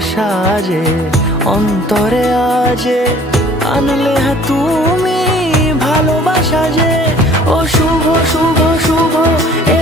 সাজে অন্তরে আজে আনলে তুমি ভালোবাসা যে। ও শুভ শুভ শুভ এ